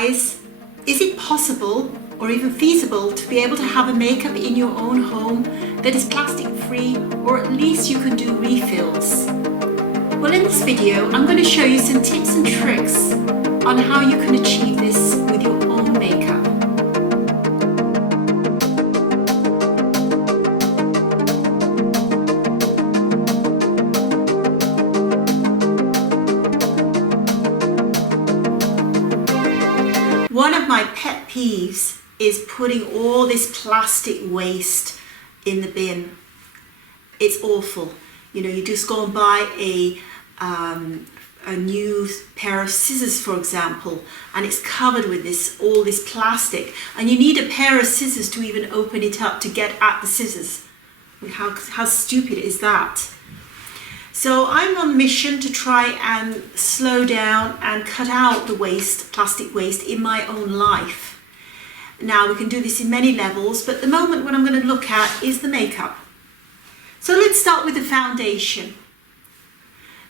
guys, is it possible or even feasible to be able to have a makeup in your own home that is plastic free, or at least you can do refills? Well, in this video, I'm going to show you some tips and tricks on how you can achieve this with your own makeup. One of my pet peeves is putting all this plastic waste in the bin. It's awful. You know, you just go and buy a new pair of scissors, for example, and it's covered with all this plastic, and you need a pair of scissors to even open it up to get at the scissors. How stupid is that? So I'm on a mission to try and slow down and cut out the waste, plastic waste, in my own life. Now we can do this in many levels, but the moment what I'm going to look at is the makeup. So let's start with the foundation.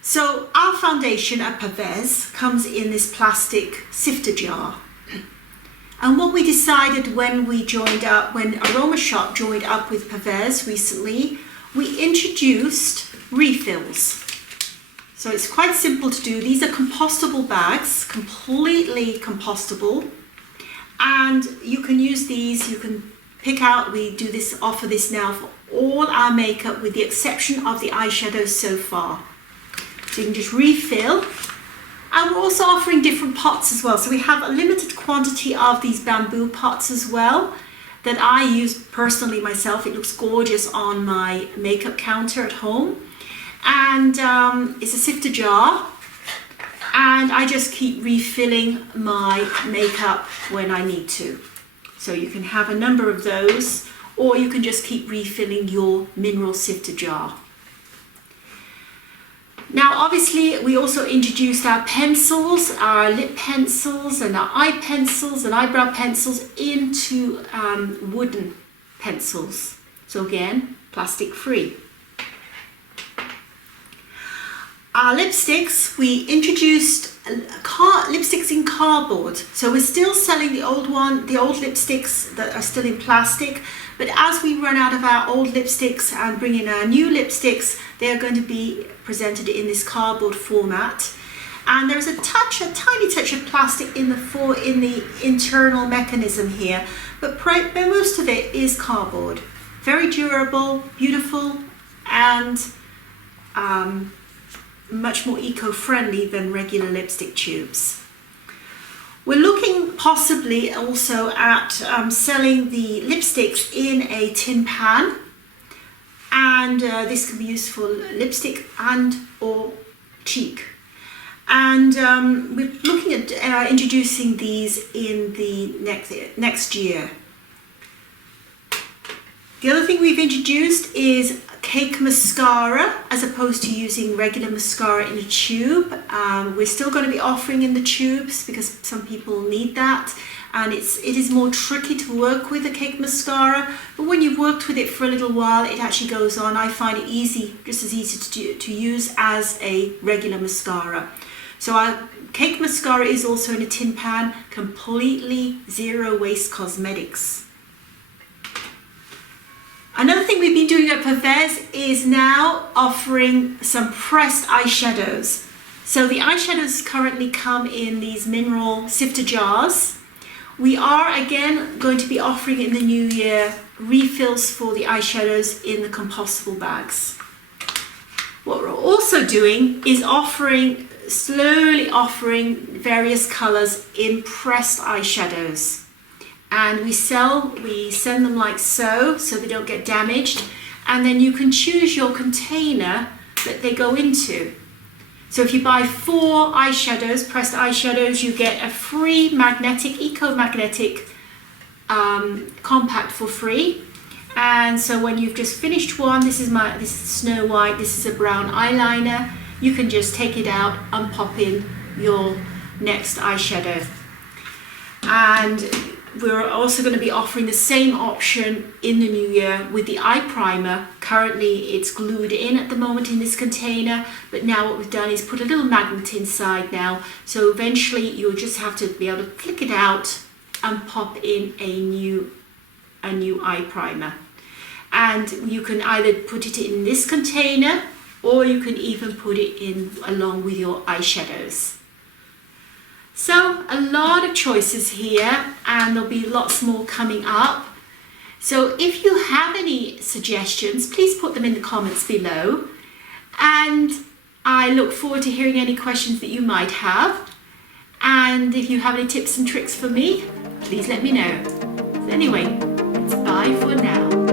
So our foundation at Pervez comes in this plastic sifter jar. And what we decided when we joined up, when Aroma Shop joined up with Pervez recently, we introduced refills. So it's quite simple to do. These are compostable bags, completely compostable, and you can use these. You can pick out, we do this, offer this now for all our makeup with the exception of the eyeshadows so far. So you can just refill, and we're also offering different pots as well. So we have a limited quantity of these bamboo pots as well that I use personally myself. It looks gorgeous on my makeup counter at home. And it's a sifter jar, and I just keep refilling my makeup when I need to. So you can have a number of those, or you can just keep refilling your mineral sifter jar. Now obviously we also introduced our pencils, our lip pencils and our eye pencils and eyebrow pencils into wooden pencils. So again, plastic free. Our lipsticks, we introduced lipsticks in cardboard. So we're still selling the old lipsticks that are still in plastic, but as we run out of our old lipsticks and bring in our new lipsticks, they are going to be presented in this cardboard format. And there's a tiny touch of plastic in the internal mechanism here, but most of it is cardboard. Very durable, beautiful, and much more eco-friendly than regular lipstick tubes. We're looking possibly also at selling the lipsticks in a tin pan, and this can be used for lipstick and or cheek. And we're looking at introducing these in the next year. The other thing we've introduced is cake mascara, as opposed to using regular mascara in a tube. We're still going to be offering in the tubes because some people need that, and it is more tricky to work with a cake mascara, but when you've worked with it for a little while, it actually goes on. I find it just as easy to use as a regular mascara. So our cake mascara is also in a tin pan, completely zero waste cosmetics. Another thing we've been doing at Pervez is now offering some pressed eyeshadows. So the eyeshadows currently come in these mineral sifter jars. We are again going to be offering in the new year refills for the eyeshadows in the compostable bags. What we're also doing is slowly offering various colors in pressed eyeshadows. And we send them like so they don't get damaged, and then you can choose your container that they go into. So if you buy 4 eyeshadows, pressed eyeshadows, you get a free eco-magnetic compact for free. And so when you've just finished one, this is Snow White, this is a brown eyeliner, you can just take it out and pop in your next eyeshadow. And we're also going to be offering the same option in the new year with the eye primer. Currently it's glued in at the moment in this container, but now what we've done is put a little magnet inside now, so eventually you'll just have to be able to click it out and pop in a new eye primer. And you can either put it in this container, or you can even put it in along with your eyeshadows. So a lot of choices here, and there'll be lots more coming up. So if you have any suggestions, please put them in the comments below. And I look forward to hearing any questions that you might have. And if you have any tips and tricks for me, please let me know. So anyway, it's bye for now.